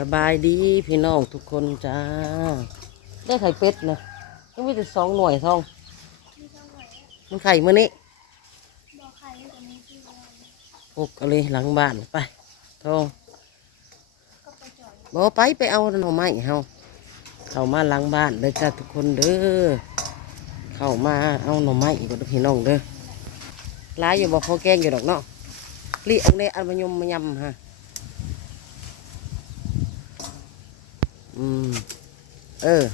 สบายดีพี่น้องทุกคนจ้า ได้ไข่เป็ดนะยังมีแต่สองหน่วยทองมีช่องไหนอะมันไข่มื่อนี้บอกใครแต่ไม่ชื่ออะไรปกเอาเลยหลังบ้านไปทองก็ไปจ่อยบอไปไปเอาหน่อไม้เฮาเข้ามาหลังบ้านเด้อจ้าทุกคนเด้อเข้ามาเอาหน่อไม้อีกก็พี่น้องเด้อหลายอยู่บอกเขาแกงอยู่ดอกเนาะรีเอาเนี่ยอันมายมมายำฮะ อืม เออ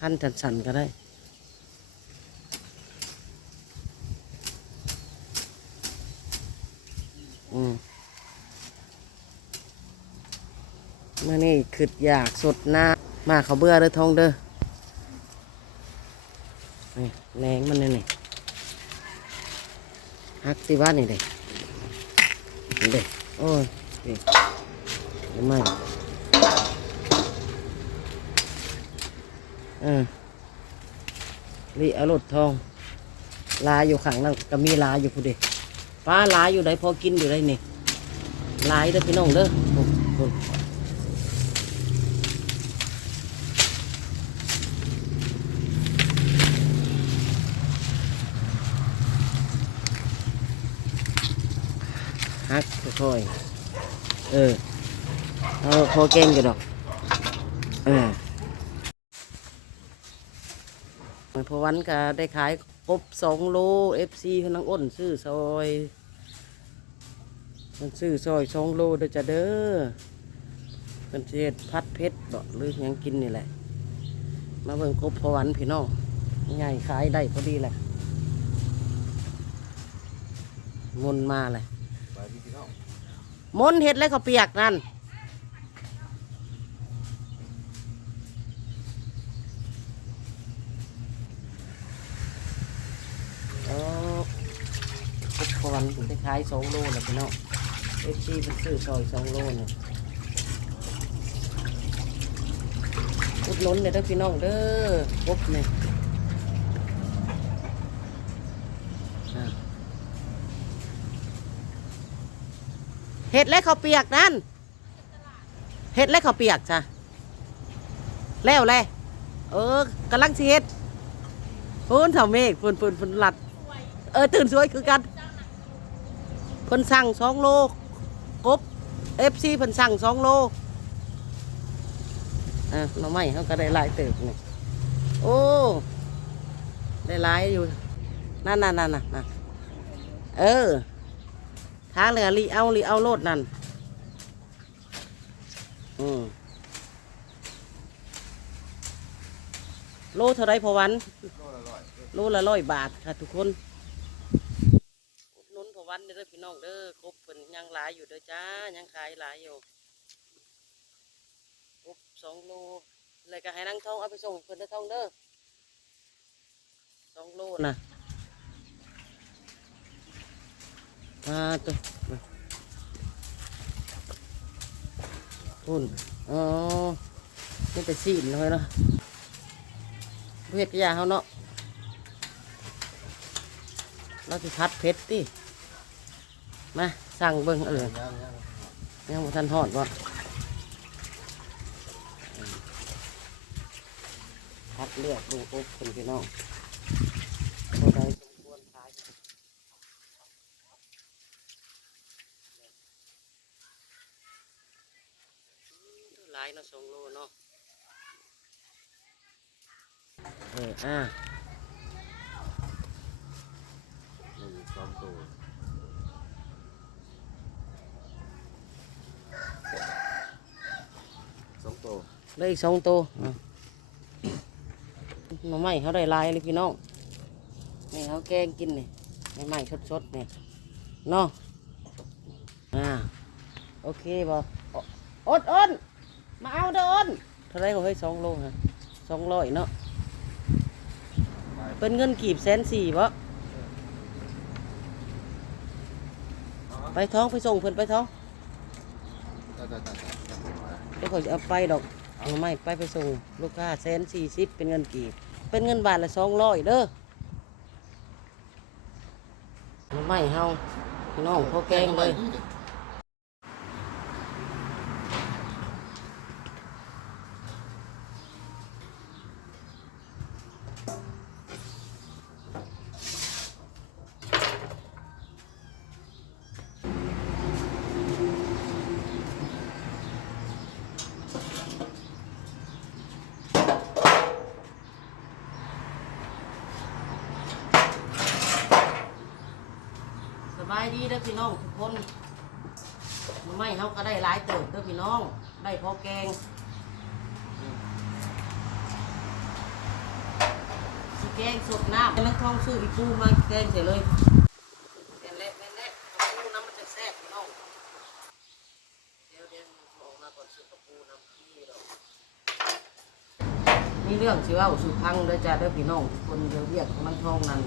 หั่นสันๆก็ได้อืมมื่อนี่ขึ้นอยากสดหน้ามาเขาเบื่อเด้อทองเด้อนี่แรงมันนี่นี่ฮักสิบ้านี่เด็นี่เด็ โอ้ยนี่ทำไมเออลีเอารถทอง ลาอยู่ขังนั้นก็มีลาอยู่พูดเดียวปลาลาอยู่ไหนพอกินอยู่ได้นี่ลายเด้อพี่น้องเด้อคนโหฮัก ค่อยเออเอาพอแกงอยู่ดอกเออพอวันก็ได้ขายกบสองโลเอฟซีพนังอ้นซื้อซอยมันซื้อซอยสองโลเด้อจะเด้อเป็นเศษพัดเพชรบ่หรือยังกินนี่แหละ มาเบิ่งครบพอวันพี่น้องใหญ่ขายได้พอดีแหละมนมาเลย มนเห็ดแล้วก็เปียกนั่นอ๋อครบพวันผมได้ขายสองโลแล้วพี่น้องเอฟซีเป็นซื้อซอยสองโลเนี่ยอุดหนุนเนี่ยเด้อพี่น้องเด้อครบเนี่ย เห็ดและข้าวเปียกนั่นเห็ดและข้าวเปียกจ้ะแล้วแหละเออกำลังสิเฮ็ดพูนเถาเมฆพูนพูนพูนหลัด เออตื่นสวยคือกันเพิ่นสั่งสองโลกบเอฟซีเพิ่นสั่งสองโลอะหน่อไม้เขาก็ได้ลายเติบนี่โอ้ได้ลายอยู่นั่นนั่นนั่นนั่นเออ ทาเหลือรีเอารีเอาโลดนั่นอืมโลเท่าไรพอวัน โลละร้อยบาทค่ะทุกคนอุดหนุนพอวันเด้อพี่น้องเด้อครบเพิ่นยังหลายอยู่เด้อจ้ายังขายหลายอยู่ครบสองโลเลยก็ให้นางทองเอาไปส่งเพิ่นเด้อทองเด้อสองโลนะ มาตัวมาพุ่นอ๋อนี่แต่สีนเลยเนาะเฮ็ดกระยาเขาเนาะเราจะพัดเพชรติมาสั่งเบิ่งเออยังบ่ทันทอดบ่พัดเลือกดูปุ๊บคุณพี่น้องตัวใดสมควรขายหลายเนาะสองโลเนาะเอออ่าหนึ่งสองตัวสองตัวเหลยอีกสองตัวอะหน่อไม้เขาได้หลายเลยพี่น้องนี่เขาแกงกินนี่ใหม่ๆสดๆนี่เนาะอ่าโอเคบออดอ้น มาเอาเด้ออ้นเท่าไรก็เฮ้สองโลฮะสองร้อยเนาะเป็นเงินกีบแสนสี่บ่ไปท้องไปส่งเพิ่นไปท้องเดี๋ยวเขาจะเอาไปดอกเอาไม่ไปไปส่งลูกค้าแสนสี่สิบเป็นเงินกีบ เป็นเงินบาทละสองร้อยเด้อไม่เฮาพี่น้องพอแกงเลย เด้อพี่น้องทุกคนไม่เขาก็ได้หลายเติบเด้อพี่น้อง ได้พอแกงสแกงสดน้ำแล้วท้องซื้ออีปูมาแกงเสร็จเลยแกงเละแกงเละเอาปูน้ำมันจะแซ่บพี่น้องเดี๋ยวเดี๋ยวออกมาก่อนซื้อกระปูน้ำนี่ดอกมีเรื่องสิว่าสุพังเด้อจ้าเด้อพี่น้องคนเดียวเรียกของนังทองนั้น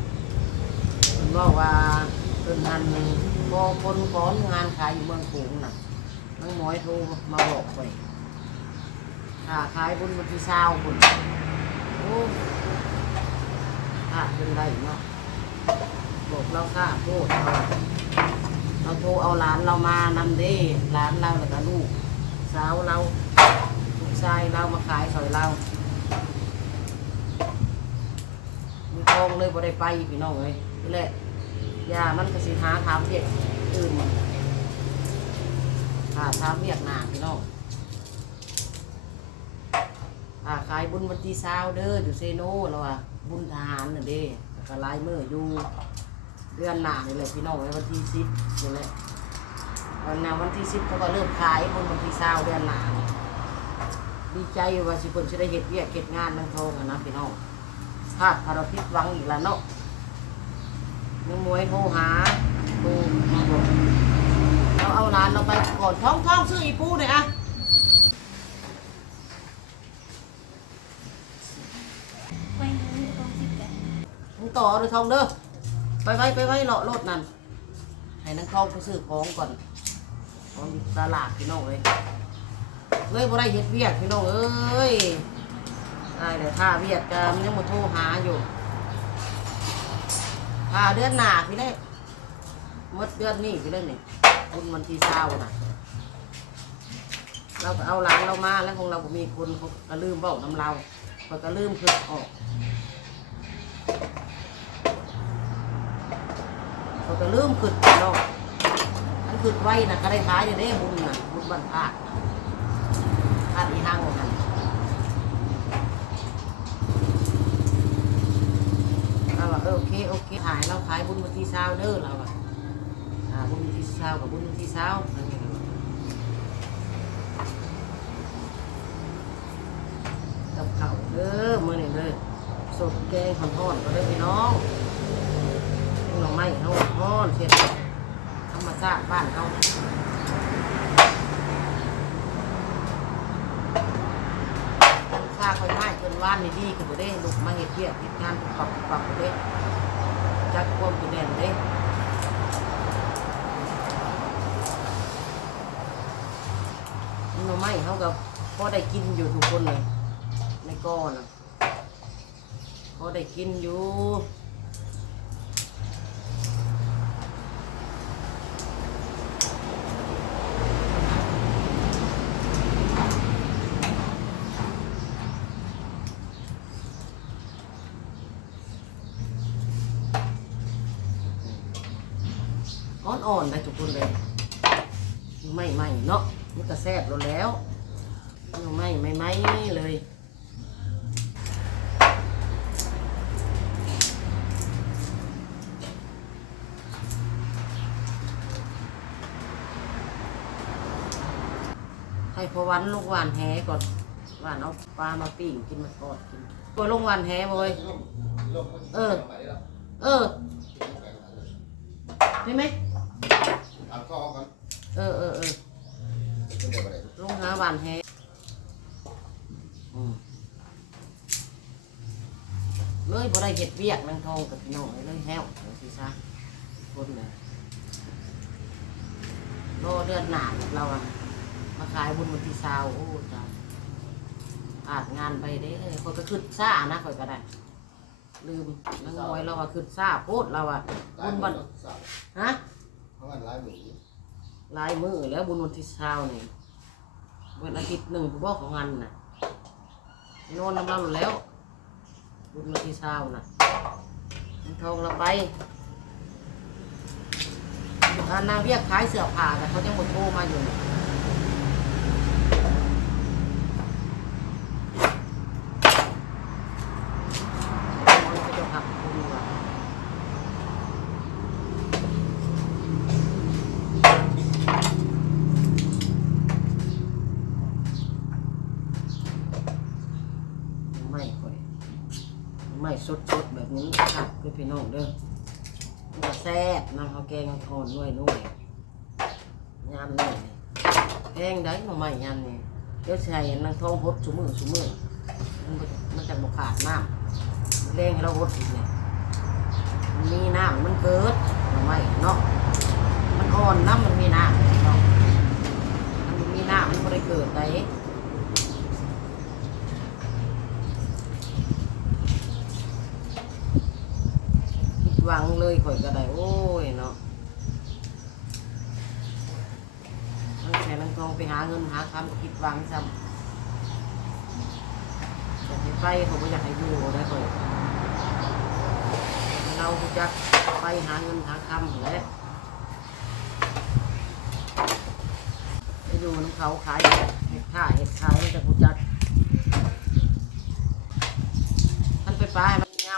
เพิ่นบอกว่า เพิ่นหันพอคนขอนงานขายอยู่เมืองกรุงน่ะนังหมอยโทรมาบอกไปค่าขายบุญวันที่เช้าบุญโอ้ค่าเป็นไรเนาะบอกเราค่าโทษเราเราโทรเอาหลานเรามานำเด้หลานเราแล้วก็ลูกสาวเราลูกชายเรามาขายสอยเรามีทองเลยบ่ได้ไปพี่น้องเอ้ยนี่แหละ ยามันก็สิหาถามเด็กอื่นหาถามเรียกหนาพี่น้องอ่าขายบุญวันที่เช้าเด้ออยู่เซโนแล้วอะบุญทหารน่ะเด้ก็ลายเมื่ออยู่เดือนหนานี่แหละพี่น้องวันที่สิบนี่แหละวันน่ะวันที่สิบเขาก็เริ่มขายบุญวันที่เช้าเดือนหนานี่ดีใจว่าสิเพิ่นสิได้เฮ็ดเวียกเฮ็ดงานนั่งทองนะพี่น้องพลาดพาราพิดหวังอีกแล้วเนาะ น้องมวยโทรหาโทรมาบอกเราเอาร้านเราไปก่อนท้องท้องซื้ออีปูหน่อยอะไปหาตรงสิบแปดมึงต่อเลยทองเด้อไปไว้ไปไว้เลาะรถนั่นให้นังทองไปซื้อของก่อนของอยู่ตลาดพี่น้องเลยเฮ้ยบ่ได้เฮ็ดเวียกพี่น้องเอ้ยได้แต่ท่าเวียกกันยังมาโทรหาอยู่ ท่าเดือนหนาพี่ได้หมดเดือนนี้พี่ได้นี่คุณวันที่เช้าน่ะ เราก็เอาหลานเรามาแล้วของเราก็มีคนเขาก็ลืมเบ้าน้ำเราเขาก็ลืมคือออกเขาก็ลืมขึ้นเนาะอันขึ้นไว้นะก็ได้ท้ายอยู่ได้บุญนะบุญบรรพาดพาดอีห้างของมันเราว่าเออโอเคโอเค ขายเราขายบุญวันที่เช้าเด้อเราอะอ่าบุญวันที่เช้ากับบุญวันที่เช้านั่นเองกับเข่าเด้อมื่อนี้เด้อสดแกงหอนๆก็ได้พี่น้องหน่อไม้เขาฮ้อนเสียธรรมชาติบ้านเขาตั้งค่าค่อยไม้จนว่านนี่ดีขึ้นไปได้ลูกมาเฮ็ดเพียกเฮ็ดงานปรับปรับไปได้ จักความเป็นแน่นได้หน่อไม้เขากับพอได้กินอยู่ทุกคนเลยในก้อนน่ะพอได้กินอยู่ อ่อนๆได้ทุกคนเลยไม่ไหมเนาะมันก็แซ่บแล้วแล้วไม่ไม่ไหมเลยให้พอวันลูกหวานแหก่อนหวานเอาปลามาปิ้งกินมาทอดกินตัวลงหวานแหบ่เว้ยเออ เออได้ไหม เออเออเออเป็นเดี๋ยวไปไหนลงหาหวานแฮอืมเลยบ่ได้เห็ดเวียกนางทองกับพี่น้องเลยแห้วเลยสิซะคนเลยรอเดือนหนากับเราอะมาขายบุญวันที่เช้าโอ้จ้าอาจงานไปเด้คนก็ขึ้นซ่านะคอยก็ได้ ลืมนางมวยเราอะขึ้นซ่าโพดเราอะบุญวันสาวฮะเพราะว่าหลายมื ลายมือแล้วบุญวันที่เช้านี่วันอาทิตย์หนึ่งผมบอกของงานน่ะนอนน้ำเราแล้ว บุญวันที่เช้าน่ะมันทองเราไปทานนางเรียกขายเสื้อผ้าแต่เขายังหมดโทรมาอยู่ มันก็จะหักคุณว่ะไม่ค่อยไม่ สดสดๆแบบนี้ค่ะคือพี่น้องเด้อมันจะแซ่บน้ำข้าแกงอ่อนด้วยด้วยยามนี่แพงได้หน่อไม้ยามนี่เดี๋ยวใส่นางทองพดชุมือชุมือมันมันจะบกขาดน้ำแรงเราอดอีกเนี่ยมันมีน้ำมันเกิดทำไมเนาะมันอ่อนน้ำมันมีน้ำเนาะมันมีน้ำมันไม่ได้เกิดได้ หวังเลยข่อยก็ได้ โอ้ยเนาะตั้งแต่นังทองไปหาเงินหาคำผิดหวังซ้ำอยากให้ไปเขาไม่อยากให้อยู่ได้ข่อยเราจะไปหาเงินหาคำแหละไปอยู่น้ำเขาขายเห็ดข่าเห็ดขายมันจะกูจักมันไปปลาให้มันเงา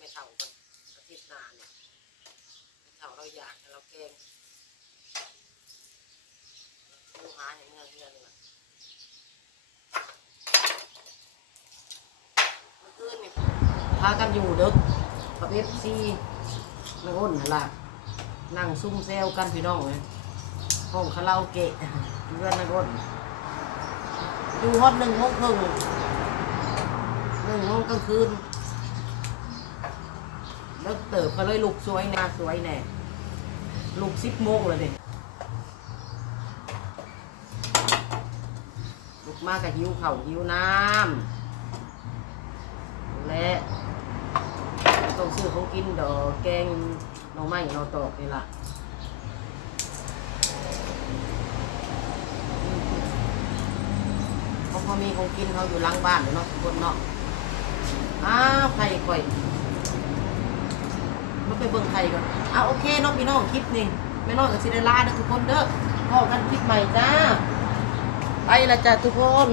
ไม่เท่ากันอาทิตย์หน้าเนี่ยไม่เท่าเราอยากเราแกงดูหาอย่างเงี้ยเงี้ยเลยเมื่อคืนนี่พากันอยู่เด้อกับเอฟซีนังอ้นนั่นล่ะนั่งซุ่มแซวกันพี่น้องเลยห้องคาราโอเกะเพื่อนนังอ้นอยู่ฮอดหนึ่งโมงครึ่งหนึ่งโมงกลางคืน แล้วเติบก็เลยลุกสวยแน่สวยแน่ลุกสิบโมงเลยเด็ลุกมากกับหิวเข่าวหิวน้ำและต้องซื้อของกินดอกแกงหน่อไม้หน่อตอกนี่ล่ะเขาพอมีของกินเขาอยู่หลังบ้านเนาะทุกคนเนาะอ้าวไข่ข่อย มาไปเบิ่งไทยก่อนเอาโอเคน้องพี่น้องคลิปนี่ไม่น้องกับซิเดลาเด้อทุกคนเด้อพอกันคลิปใหม่จ้าไปละจ้ะทุกคน